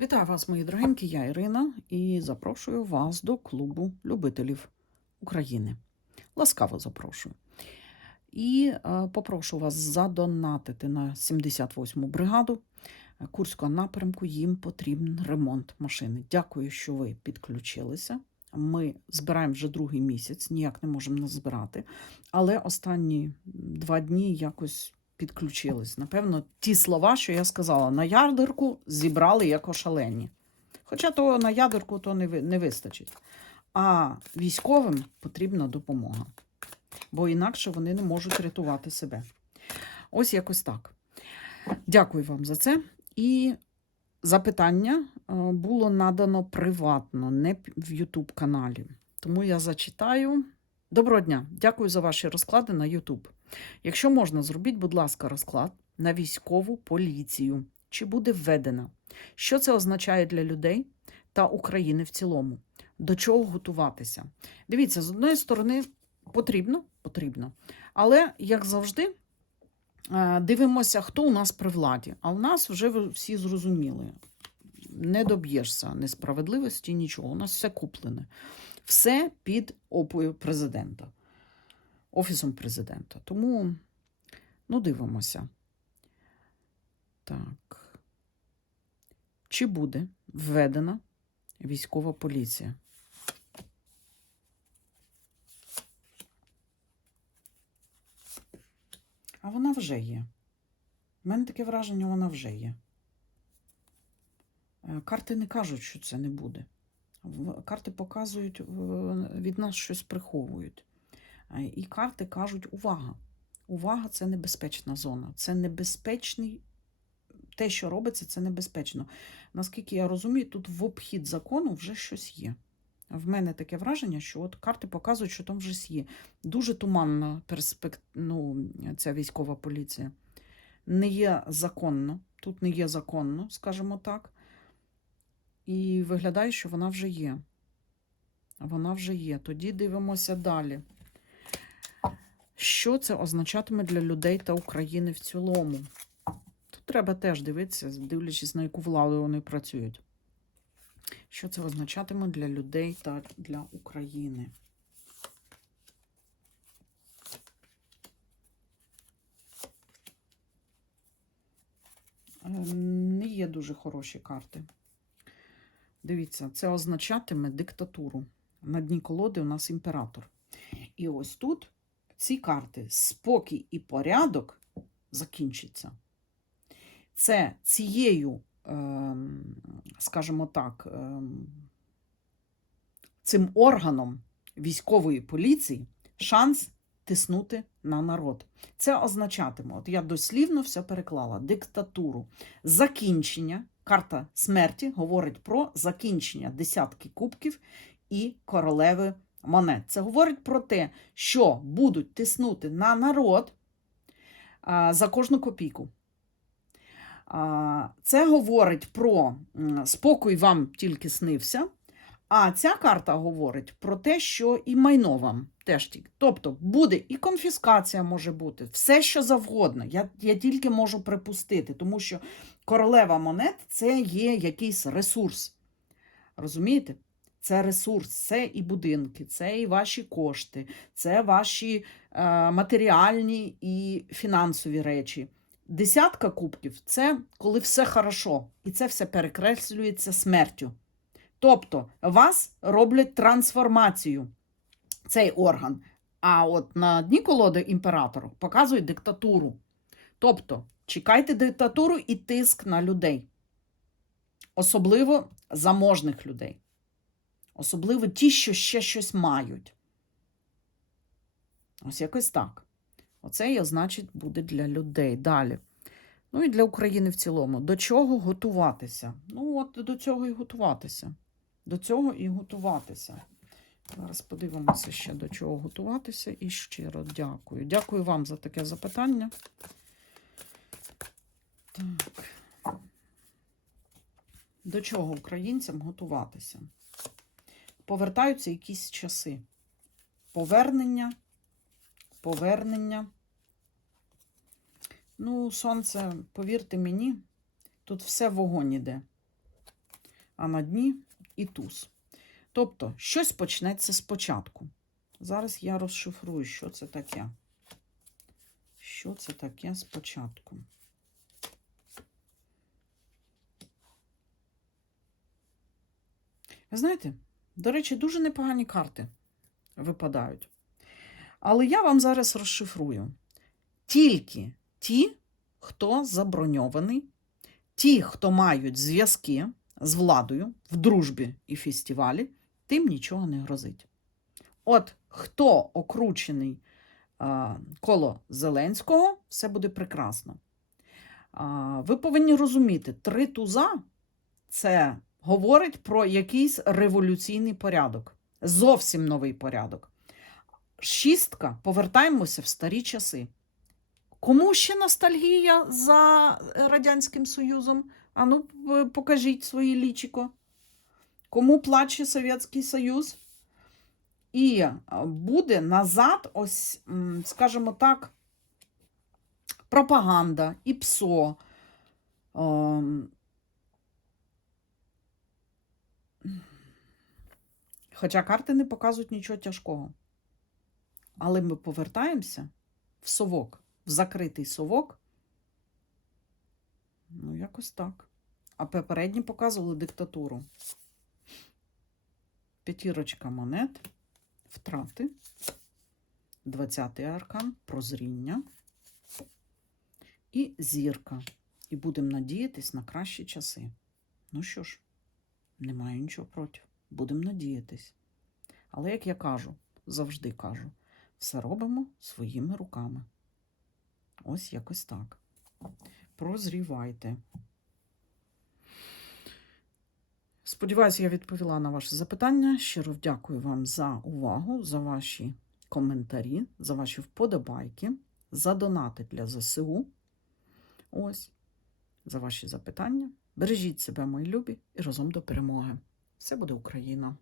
Вітаю вас, мої дорогенькі, я Ірина, і запрошую вас до клубу любителів України. Ласкаво запрошую. І е, попрошу вас задонатити на 78-му бригаду е, Курського напрямку. Їм потрібен ремонт машини. Дякую, що ви підключилися. Ми збираємо вже другий місяць, ніяк не можемо назбирати. Але останні два дні якось підключились. Напевно, ті слова, що я сказала, на ядерку зібрали як ошалені. Хоча того на ядерку то не, не вистачить. А військовим потрібна допомога, бо інакше вони не можуть рятувати себе. Ось якось так. Дякую вам за це. І запитання е, було надано приватно, не в YouTube каналі. Тому я зачитаю. Доброго дня! Дякую за ваші розклади на YouTube. Якщо можна, зробіть, будь ласка, розклад на військову поліцію. Чи буде введена? Що це означає для людей та України в цілому? До чого готуватися? Дивіться, з одної сторони, потрібно, потрібно. Але, як завжди, е, дивимося, хто у нас при владі. А у нас вже всі зрозуміли. Не доб'єшся несправедливості, нічого. У нас все куплене. Все під опою президента. Офісом президента. Тому, ну, дивимося. Так. Чи буде введена військова поліція? А вона вже є. У мене таке враження, вона вже є. Е, Карти не кажуть, що це не буде. Карти показують, від нас щось приховують. Е, І карти кажуть: увага! Увага, це небезпечна зона. Це небезпечний. Те, що робиться, це небезпечно. Наскільки я розумію, тут в обхід закону вже щось є. В мене таке враження, що от карти показують, що там вже є. Дуже туманна перспек... ну, ця військова поліція. Не є законно, тут не є законно, скажімо так. І виглядає, що вона вже є. Вона вже є. Тоді дивимося далі. Що це означатиме для людей та України в цілому? Тут треба теж дивитися, дивлячись, на яку владу вони працюють. Що це означатиме для людей та для України? Е, Не є дуже хороші карти. Дивіться, це означатиме диктатуру. На дні колоди у нас імператор. І ось тут ці карти спокій і порядок закінчиться. Це цією, ем, скажімо так, ем, цим органом військової поліції шанс тиснути на народ. Це означатиме, от я дослівно все переклала: диктатуру, закінчення. Карта смерті говорить про закінчення десятки кубків і королеви монет. Це говорить про те, що будуть тиснути на народ за кожну копійку. Це говорить про спокій вам тільки снився. А ця карта говорить про те, що і майно вам теж тільки. Тобто буде і конфіскація може бути, все що завгодно. Я, я тільки можу припустити, тому що королева монет це є якийсь ресурс. Розумієте? Це ресурс, це і будинки, це і ваші кошти, це ваші е, матеріальні і фінансові речі. Десятка кубків це коли все хорошо, і це все перекреслюється смертю. Тобто вас роблять трансформацію, цей орган. А от на дні колоди імператору показують диктатуру. Тобто, чекайте диктатуру і тиск на людей, особливо заможних людей. Особливо ті, що ще щось мають. Ось якось так. Оце, і, значить, буде для людей. Далі. Ну і для України в цілому. До чого готуватися? Ну, от до цього і готуватися. До цього і готуватися. Зараз подивимося ще до чого готуватися. І щиро дякую. Дякую вам за таке запитання. Так. До чого українцям готуватися? Повертаються якісь часи. Повернення, повернення. Ну, сонце, повірте мені, тут все вогонь іде. а на дні і туз. Тобто, щось почнеться спочатку. Зараз я розшифрую, що це таке. Що це таке спочатку? Ви знаєте, до речі, дуже непогані карти випадають. Але я вам зараз розшифрую. Тільки ті, хто заброньований, ті, хто мають зв'язки з владою в дружбі і фестивалі, тим нічого не грозить. От хто окручений а, коло Зеленського, все буде прекрасно. А, ви повинні розуміти, три туза це говорить про якийсь революційний порядок, зовсім новий порядок. Шістка, повертаємося в старі часи. Кому ще ностальгія за Радянським Союзом? Ану, покажіть свої лічико. Кому плаче Совєтський Союз? І буде назад, ось, скажімо так, пропаганда і ПСО. Хоча карти не показують нічого тяжкого. Але ми повертаємося в совок, в закритий совок. Ну, якось так. А попередні показували диктатуру. П'ятірочка монет, втрати, 20-й аркан, прозріння і зірка. І будемо надіятись на кращі часи. Ну що ж, немає нічого проти. Будемо надіятись. Але, як я кажу, завжди кажу, все робимо своїми руками. Ось якось так. Прозрівайте. Сподіваюся, я відповіла на ваше запитання. Щиро дякую вам за увагу, за ваші коментарі, за ваші вподобайки, за донати для ЗСУ. Ось, за ваші запитання. Бережіть себе, мої любі, і разом до перемоги. Все буде Україна!